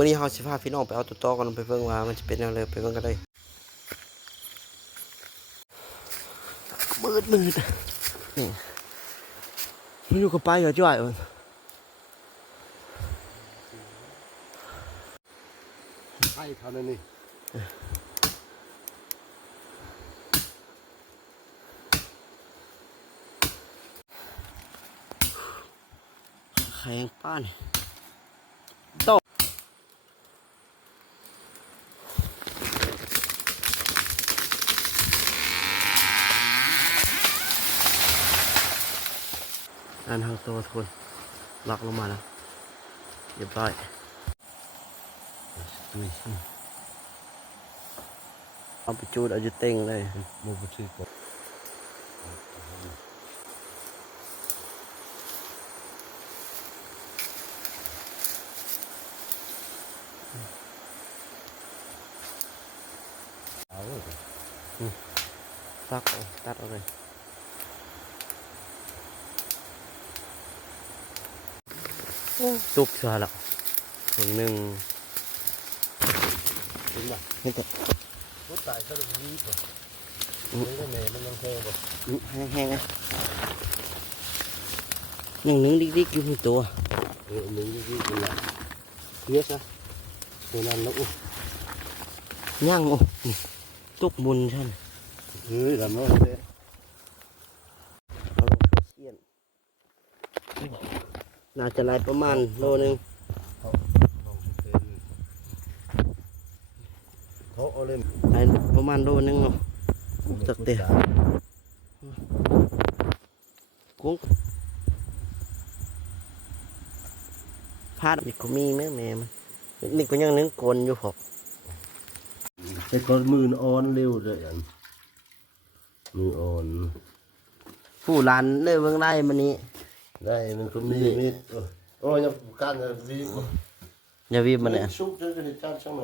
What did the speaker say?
มื้อนี้เฮาสิพาพี่น้องไปเอาตัวต่อกันไปเบิ่งว่ามันจะเป็นแนวใดไปเบิ่งกันเลยมืดนี่มันอยู่กับปลาอยู่จ้อยมันไข่เท่านั้นนี่แข็งป้านอันทางตัวทุกคนล็อกลงมาแล้วเรียบร้อยเอาไปจูดเอาจะเต็งเลยมันบ่ถือก่อนเอาเลยตัดเอาเลยตุกเชื่อแล้วถึงหนึ่งเห็นบ่นี่ก็รถตายซะตรงนี้บ่นี่ก็แม่มันยังแพงบ่แห้งๆนะยังนึ่งดิกๆอยู่ในตัวนึงนี่เป็นละเยอะซะตัวนั้นแล้วย่างนี่ตุกมุนท่านลำน้อยเด้เอาลงโซเชียลน่าจะไล่ประมาณโลนึงเขาเอาเล่มไล่ประมาณโลนึงเนาะจักเตะกุ้งพาดมีก็มีแม่มันนี่ก็ยังนึ่งกลอยู่หรอกแต่ก็มืออ่อนเร็วเลยอันมืออ่อนผู้หลานเลยเบิ่งไล่มันนี้ได้มันก็มีโอ้ยยังการจะวิ่งอย่าวิ่งมันเนี่ยชุบจนจะได้จานช่าง